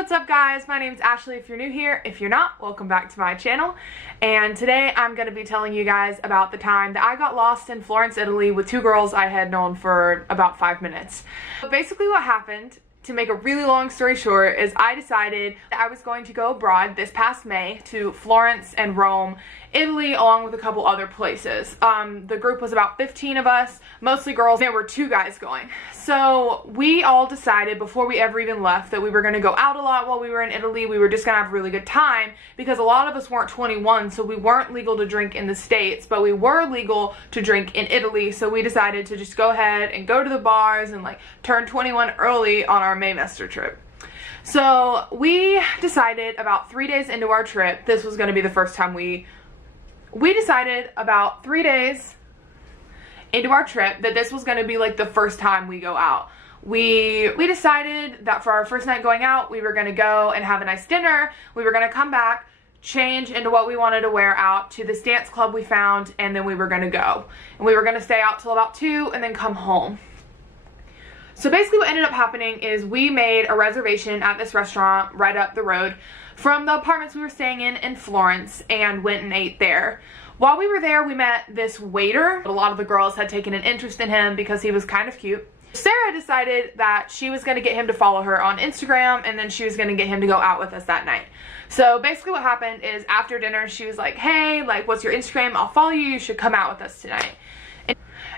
what's up guys? My name's Ashley if you're new here. If you're not, welcome back to my channel. And today I'm going to be telling you guys about the time that I got lost in Florence, Italy with two girls I had known for about 5 minutes. But basically what happened, to make a really long story short, is I decided that I was going to go abroad this past May to Florence and Rome, Italy, along with a couple other places. The group was about 15 of us, mostly girls. There were 2 guys going. So we all decided before we ever even left that we were going to go out a lot while we were in Italy. We were just going to have a really good time because a lot of us weren't 21, so we weren't legal to drink in the States, but we were legal to drink in Italy. So we decided to just go ahead and go to the bars and like turn 21 early on our Maymester trip. So we decided about 3 days into our trip, this was going to be the first time we decided about 3 days into our trip that this was going to be like the first time we go out. We decided that for our first night going out, we were going to go and have a nice dinner. We were going to come back, change into what we wanted to wear out to this dance club we found, and then we were going to go. And we were going to stay out till about 2 and then come home. So basically what ended up happening is we made a reservation at this restaurant right up the road from the apartments we were staying in Florence, and went and ate there. While we were there, we met this waiter. A lot of the girls had taken an interest in him because he was kind of cute. Sarah decided that she was going to get him to follow her on Instagram, and then she was going to get him to go out with us that night. So basically what happened is after dinner, she was like, hey, like, what's your Instagram? I'll follow you. You should come out with us tonight.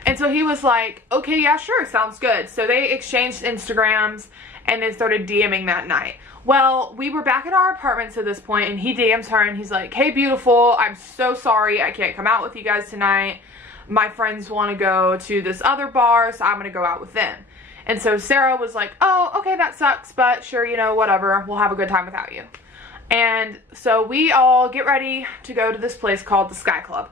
And so he was like, okay, yeah, sure, sounds good. So they exchanged Instagrams and then started DMing that night. Well, we were back at our apartments at this point, and he DMs her and he's like, hey, beautiful, I'm so sorry I can't come out with you guys tonight. My friends want to go to this other bar, so I'm going to go out with them. And so Sarah was like, oh, okay, that sucks, but sure, you know, whatever, we'll have a good time without you. And so we all get ready to go to this place called the Sky Club.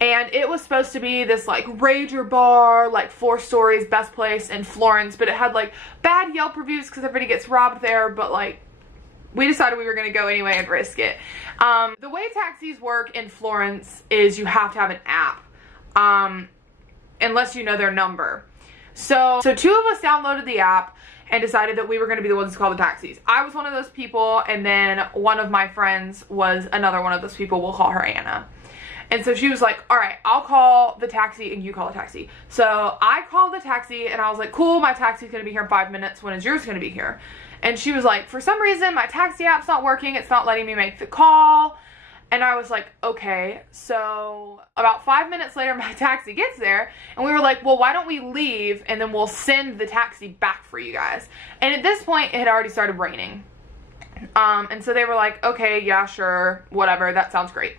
And it was supposed to be this like rager bar, like 4 stories, best place in Florence, but it had like bad Yelp reviews because everybody gets robbed there, but like we decided we were going to go anyway and risk it. The way taxis work in Florence is you have to have an app, unless you know their number. So 2 of us downloaded the app and decided that we were going to be the ones to call the taxis. I was one of those people, and then one of my friends was another one of those people. We'll call her Anna. And so she was like, all right, I'll call the taxi and you call the taxi. So I called the taxi and I was like, cool, my taxi's going to be here in 5 minutes. When is yours going to be here? And she was like, for some reason, my taxi app's not working. It's not letting me make the call. And I was like, okay. So about 5 minutes later, my taxi gets there, and we were like, well, why don't we leave and then we'll send the taxi back for you guys. And at this point, it had already started raining. And so they were like, okay, yeah, sure, whatever, that sounds great.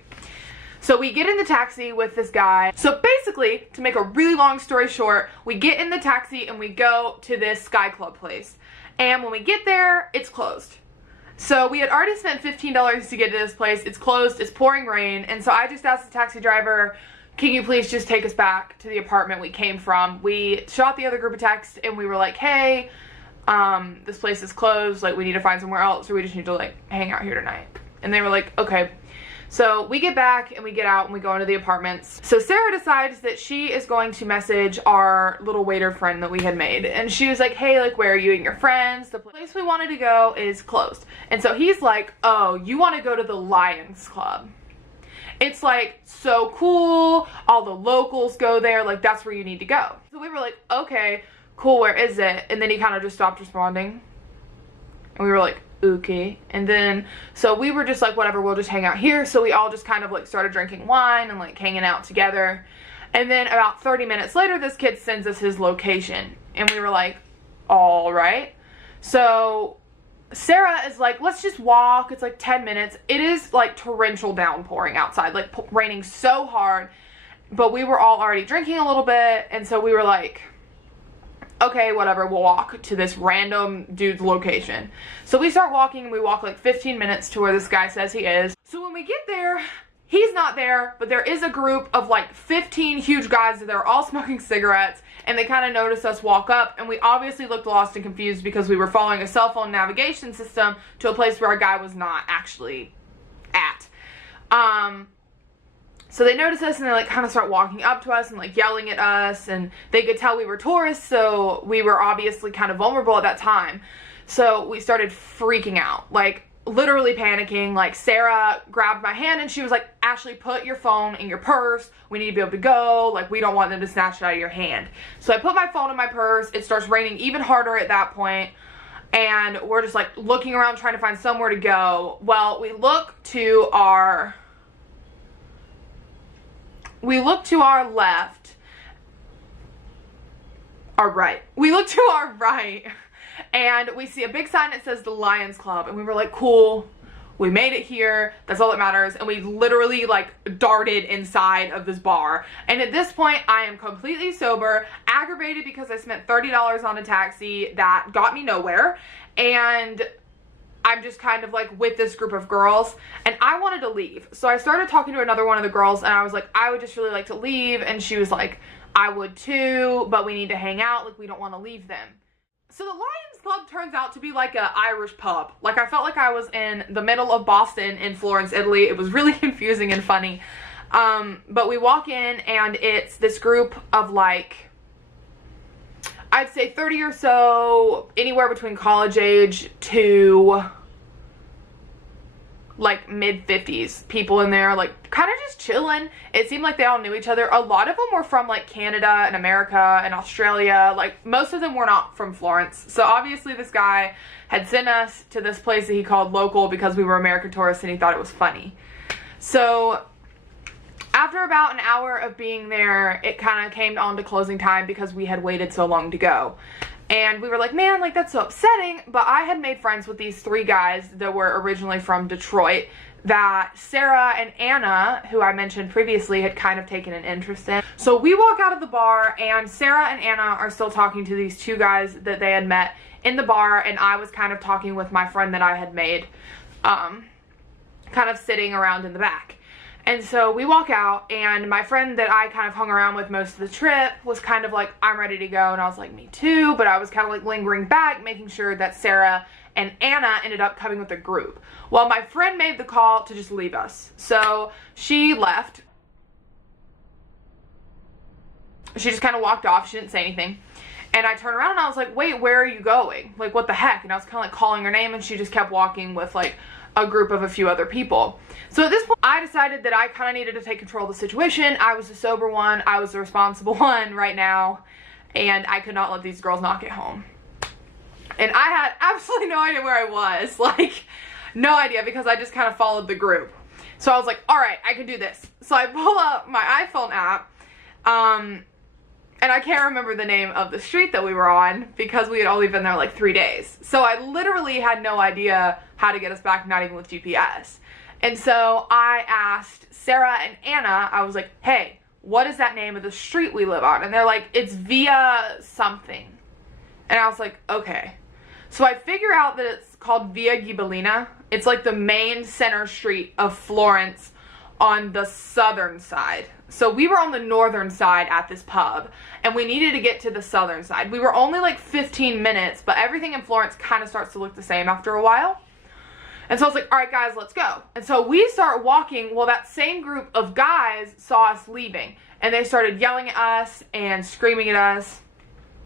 So we get in the taxi with this guy. So basically, to make a really long story short, we get in the taxi and we go to this Sky Club place. And when we get there, it's closed. So we had already spent $15 to get to this place. It's closed, it's pouring rain, and so I just asked the taxi driver, can you please just take us back to the apartment we came from? We shot the other group a text and we were like, hey, this place is closed, like we need to find somewhere else, or we just need to like hang out here tonight. And they were like, okay. So we get back and we get out and we go into the apartments. So Sarah decides that she is going to message our little waiter friend that we had made. And she was like, hey, like, where are you and your friends? The place we wanted to go is closed. And so he's like, oh, you want to go to the Lions Club. It's like so cool. All the locals go there. Like, that's where you need to go. So we were like, okay, cool, where is it? And then he kind of just stopped responding. And we were like, okay. And then so we were just like, whatever, we'll just hang out here. So we all just kind of like started drinking wine and like hanging out together. And then about 30 minutes later, this kid sends us his location, and we were like, all right. So Sarah is like, let's just walk, it's like 10 minutes. It is like torrential downpouring outside, like raining so hard, but we were all already drinking a little bit, and so we were like, okay, whatever, we'll walk to this random dude's location. So we start walking, and we walk like 15 minutes to where this guy says he is. So when we get there, he's not there, but there is a group of like 15 huge guys that are all smoking cigarettes, and they kind of noticed us walk up, and we obviously looked lost and confused because we were following a cell phone navigation system to a place where our guy was not actually at. So they noticed us and they like kind of start walking up to us and like yelling at us, and they could tell we were tourists, so we were obviously kind of vulnerable at that time. So we started freaking out, like literally panicking. Like Sarah grabbed my hand and she was like, Ashley, put your phone in your purse. We need to be able to go. Like, we don't want them to snatch it out of your hand. So I put my phone in my purse. It starts raining even harder at that point. And we're just like looking around trying to find somewhere to go. Well, we look to our left, our right. We look to our right and we see a big sign that says the Lions Club, and we were like, cool, we made it here, that's all that matters. And we literally like darted inside of this bar, and at this point I am completely sober, aggravated because I spent $30 on a taxi that got me nowhere, and I'm just kind of like with this group of girls, and I wanted to leave. So I started talking to another one of the girls, and I was like, I would just really like to leave. And she was like, I would too, but we need to hang out, like we don't want to leave them. So the Lions Club turns out to be like an Irish pub. Like, I felt like I was in the middle of Boston in Florence, Italy. It was really confusing and funny. But we walk in and it's this group of like, I'd say 30 or so, anywhere between college age to like mid-50s people in there, like kind of just chilling. It seemed like they all knew each other. A lot of them were from like Canada and America and Australia. Like, most of them were not from Florence. So obviously this guy had sent us to this place that he called local because we were American tourists and he thought it was funny. So after about an hour of being there, it kind of came on to closing time because we had waited so long to go. And we were like, man, like that's so upsetting. But I had made friends with these 3 guys that were originally from Detroit that Sarah and Anna, who I mentioned previously, had kind of taken an interest in. So we walk out of the bar and Sarah and Anna are still talking to these 2 guys that they had met in the bar, and I was kind of talking with my friend that I had made, kind of sitting around in the back. And so we walk out, and my friend that I kind of hung around with most of the trip was kind of like, I'm ready to go. And I was like, me too. But I was kind of like lingering back, making sure that Sarah and Anna ended up coming with a group. Well, my friend made the call to just leave us. So she left. She just kind of walked off. She didn't say anything. And I turned around and I was like, wait, where are you going? Like, what the heck? And I was kind of like calling her name, and she just kept walking with like a group of a few other people. So at this point, I decided that I kind of needed to take control of the situation. I was the sober one. I was the responsible one right now. And I could not let these girls not get home. And I had absolutely no idea where I was. Like, no idea, because I just kind of followed the group. So I was like, all right, I can do this. So I pull up my iPhone app. And I can't remember the name of the street that we were on because we had only been there like 3 days. So I literally had no idea how to get us back, not even with GPS. And so I asked Sarah and Anna, I was like, hey, what is that name of the street we live on? And they're like, it's Via something. And I was like, okay. So I figure out that it's called Via Ghibellina. It's like the main center street of Florence on the southern side. So we were on the northern side at this pub, and we needed to get to the southern side. We were only like 15 minutes, but everything in Florence kind of starts to look the same after a while. And so I was like, all right, guys, let's go. And so we start walking. Well, that same group of guys saw us leaving, and they started yelling at us and screaming at us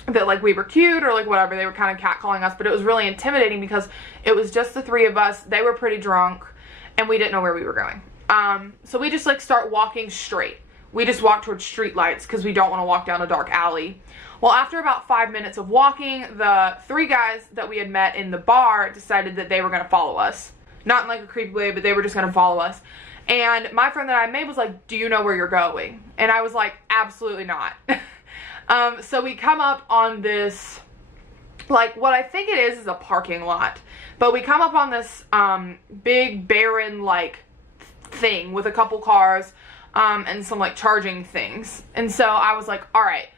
that like we were cute or like whatever. They were kind of catcalling us, but it was really intimidating because it was just the 3 of us. They were pretty drunk, and we didn't know where we were going. So we just like start walking straight. We just walk towards street lights because we don't want to walk down a dark alley. Well, after about 5 minutes of walking, the 3 guys that we had met in the bar decided that they were going to follow us. Not in like a creepy way, but they were just going to follow us. And my friend that I made was like, do you know where you're going? And I was like, absolutely not. So we come up on this, like what I think it is a parking lot. But we come up on this big barren like thing with a couple cars. And some like charging things. And so I was like, all right.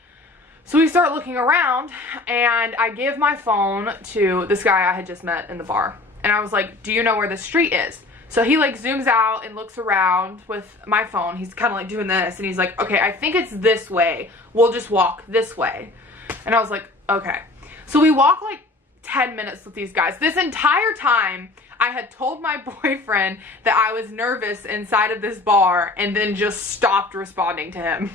So we start looking around, and I give my phone to this guy I had just met in the bar. And I was like, do you know where the street is? So he like zooms out and looks around with my phone. He's kind of like doing this, and he's like, okay, I think it's this way. We'll just walk this way. And I was like, okay. So we walk like 10 minutes with these guys. This entire time, I had told my boyfriend that I was nervous inside of this bar and then just stopped responding to him.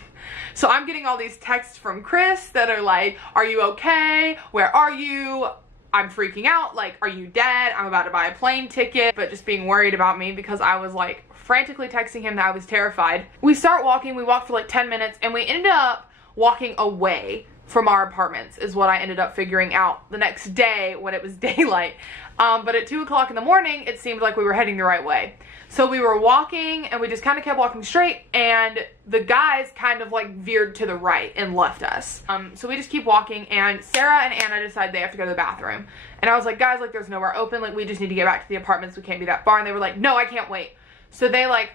So I'm getting all these texts from Chris that are like, are you okay? Where are you? I'm freaking out, like, are you dead? I'm about to buy a plane ticket, but just being worried about me because I was like frantically texting him that I was terrified. We start walking, we walked for like 10 minutes and we ended up walking away from our apartments is what I ended up figuring out the next day when it was daylight. But at 2 o'clock in the morning, it seemed like we were heading the right way. So we were walking and we just kind of kept walking straight and the guys kind of like veered to the right and left us. So we just keep walking and Sarah and Anna decide they have to go to the bathroom. And I was like, guys, like there's nowhere open. Like we just need to get back to the apartments. We can't be that far. And they were like, no, I can't wait. So they like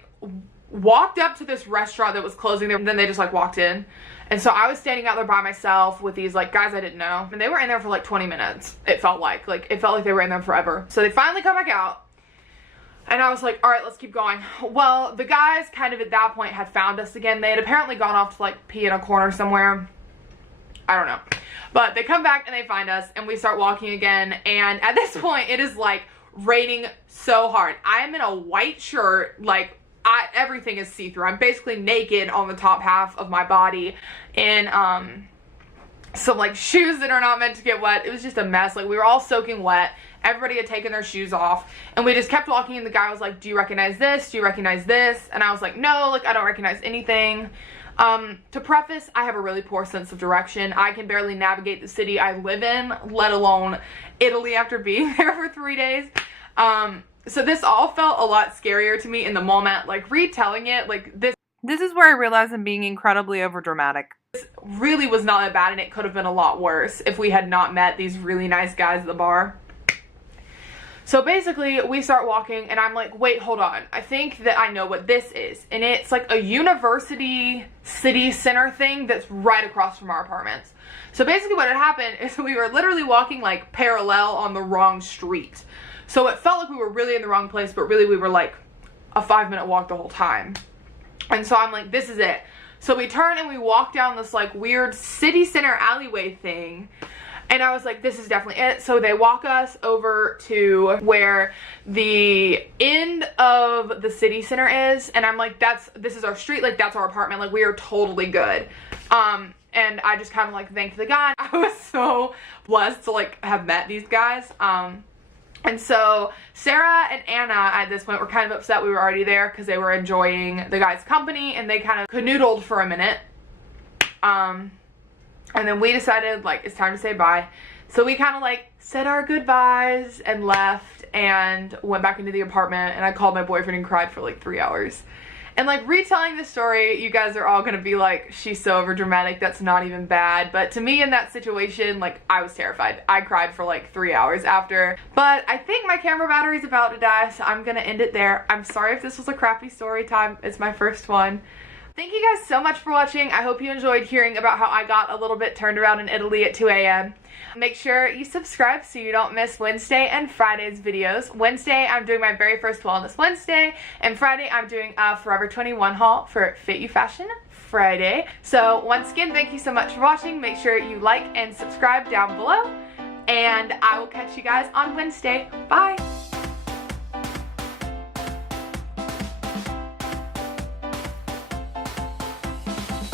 walked up to this restaurant that was closing there and then they just like walked in. And so I was standing out there by myself with these like guys I didn't know. And they were in there for like 20 minutes. It felt like they were in there forever. So they finally come back out. And I was like, all right, let's keep going. Well, the guys kind of at that point had found us again. They had apparently gone off to like pee in a corner somewhere. I don't know. But they come back and they find us and we start walking again. And at this point, it is like raining so hard. I am in a white shirt, like everything is see-through. I'm basically naked on the top half of my body in some like shoes that are not meant to get wet. It was just a mess. Like we were all soaking wet. Everybody had taken their shoes off and we just kept walking and the guy was like, do you recognize this? Do you recognize this? And I was like, no, like I don't recognize anything. To preface, I have a really poor sense of direction. I can barely navigate the city I live in, let alone Italy after being there for 3 days. So this all felt a lot scarier to me in the moment, like retelling it, like this is where I realized I'm being incredibly overdramatic. This really was not that bad and it could have been a lot worse if we had not met these really nice guys at the bar. So basically we start walking and I'm like, wait, hold on. I think that I know what this is. And it's like a university city center thing that's right across from our apartments. So basically what had happened is we were literally walking like parallel on the wrong street. So it felt like we were really in the wrong place, but really we were like a 5-minute walk the whole time. And so I'm like, this is it. So we turn and we walk down this like weird city center alleyway thing. And I was like, this is definitely it. So they walk us over to where the end of the city center is. And I'm like, this is our street. Like that's our apartment. Like we are totally good. And I just kind of like thanked the guy. I was so blessed to like have met these guys. And so Sarah and Anna at this point were kind of upset we were already there because they were enjoying the guy's company and they kind of canoodled for a minute. And then we decided like it's time to say bye. So we kind of like said our goodbyes and left and went back into the apartment and I called my boyfriend and cried for like 3 hours. And like retelling the story, you guys are all gonna be like, she's so overdramatic, that's not even bad. But to me in that situation, like I was terrified. I cried for like 3 hours after. But I think my camera battery's about to die, so I'm gonna end it there. I'm sorry if this was a crappy story time. It's my first one. Thank you guys so much for watching. I hope you enjoyed hearing about how I got a little bit turned around in Italy at 2 a.m. Make sure you subscribe so you don't miss Wednesday and Friday's videos. Wednesday, I'm doing my very first Wellness Wednesday, and Friday, I'm doing a Forever 21 haul for Fit You Fashion Friday. So once again, thank you so much for watching. Make sure you like and subscribe down below, and I will catch you guys on Wednesday. Bye!